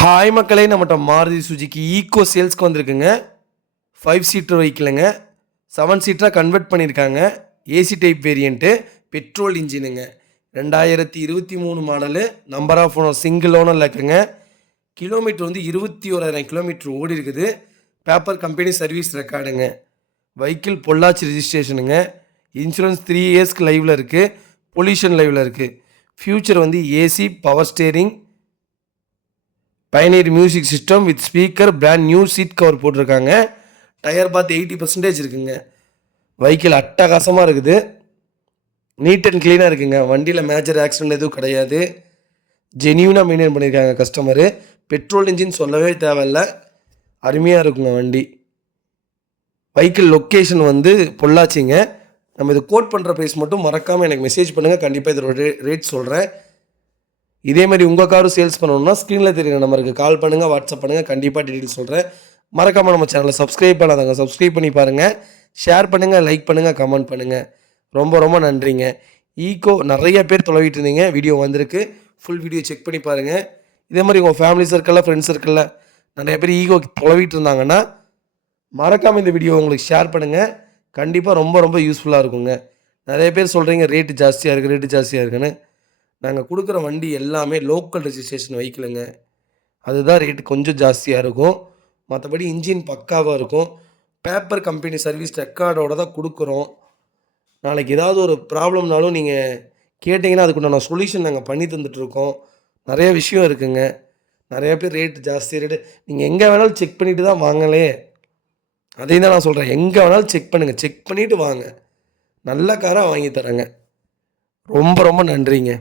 Hi மக்களே, நம்மகிட்ட Maruti சுஜுக்கி Eeco சேல்ஸ்க்கு வந்திருக்குங்க. 5 சீட்டர் வெஹிக்கிளுங்க. 7 சீட்டராக கன்வெர்ட் பண்ணியிருக்காங்க. ஏசி டைப் வேரியண்ட்டு, பெட்ரோல் இன்ஜினுங்க. 2023 model. Number of owner single ஓனரில் இருக்குங்க. கிலோமீட்டர் வந்து 21,000 கிலோமீட்டர் ஓடி இருக்குது. பேப்பர் கம்பெனி சர்வீஸ் ரெக்கார்டுங்க. வெஹிக்கிள் பொள்ளாச்சி ரிஜிஸ்ட்ரேஷனுங்க. இன்சூரன்ஸ் 3 இயர்ஸ்க்கு லைவில் இருக்குது. பொல்யூஷன் லைவில் இருக்குது. ஃபியூச்சர் வந்து AC, power steering, Pioneer music system with speaker, brand new seat cover போட்டிருக்காங்க. டயர் பார்த்து 80% இருக்குங்க. வெஹிக்கிள் அட்டகாசமாக இருக்குது. நீட் அண்ட் க்ளீனாக இருக்குங்க. வண்டியில் மேஜர் ஆக்சிடென்ட் எதுவும் கிடையாது. ஜென்யூனாக மெயின்டைன் பண்ணியிருக்காங்க கஸ்டமரு. பெட்ரோல் இன்ஜின் சொல்லவே தேவையில்லை, அருமையாக இருக்குங்க வண்டி. வெஹிக்கிள் லொக்கேஷன் வந்து பொள்ளாச்சிங்க. நம்ம இது கோட் பண்ணுற ப்ரைஸ் மட்டும் மறக்காமல் எனக்கு மெசேஜ் பண்ணுங்கள். கண்டிப்பாக இதோட ரேட் சொல்கிறேன். இதே மாதிரி உங்கள் காரும் சேல்ஸ் பண்ணணும்னா ஸ்க்ரீனில் தெரியுற நம்பருக்கு கால் பண்ணுங்கள், வாட்ஸ்அப் பண்ணுங்கள். கண்டிப்பாக டீட்டெயில் சொல்கிறேன். மறக்காமல் நம்ம சேனலை சப்ஸ்கிரைப் பண்ணாதாங்க, சப்ஸ்கிரைப் பண்ணி பாருங்கள். ஷேர் பண்ணுங்கள், லைக் பண்ணுங்கள், கமெண்ட் பண்ணுங்கள். ரொம்ப ரொம்ப நன்றிங்க. ஈக்கோ நிறைய பேர் தொலைவிட்டு இருந்தீங்க, வீடியோ வந்திருக்கு. ஃபுல் வீடியோ செக் பண்ணி பாருங்கள். இதே மாதிரி உங்கள் ஃபேமிலி சர்க்கிளில், ஃப்ரெண்ட்ஸ் சர்க்கிளில் நிறைய பேர் ஈக்கோ தொலைவிட்டு இருந்தாங்கன்னா மறக்காமல் இந்த வீடியோ உங்களுக்கு ஷேர் பண்ணுங்கள். கண்டிப்பாக ரொம்ப ரொம்ப யூஸ்ஃபுல்லாக இருக்குங்க. நிறைய பேர் சொல்கிறீங்க ரேட்டு ஜாஸ்தியாக இருக்குது, ரேட்டு ஜாஸ்தியாக இருக்குன்னு. நாங்கள் கொடுக்குற வண்டி எல்லாமே லோக்கல் ரெஜிஸ்ட்ரேஷன் வெஹிக்கிளுங்க. அதுதான் ரேட்டு கொஞ்சம் ஜாஸ்தியாக இருக்கும். மற்றபடி இன்ஜின் பக்காவாக இருக்கும். பேப்பர் கம்பெனி சர்வீஸ் ரெக்கார்டோடு தான் கொடுக்குறோம். நாளைக்கு ஏதாவது ஒரு ப்ராப்ளம்னாலும் நீங்கள் கேட்டிங்கன்னா அதுக்குண்டான சொல்யூஷன் நாங்கள் பண்ணி தந்துட்டுருக்கோம். நிறைய விஷயம் இருக்குங்க. நிறைய பேர் ரேட்டு ஜாஸ்தி, ரேட்டு நீங்கள் எங்கே வேணாலும் செக் பண்ணிவிட்டு தான் வாங்கலே. அதையும் தான் நான் சொல்கிறேன். எங்கே வேணாலும் செக் பண்ணுங்கள், செக் பண்ணிவிட்டு வாங்க. நல்ல காராக வாங்கி தரேங்க. ரொம்ப ரொம்ப நன்றிங்க.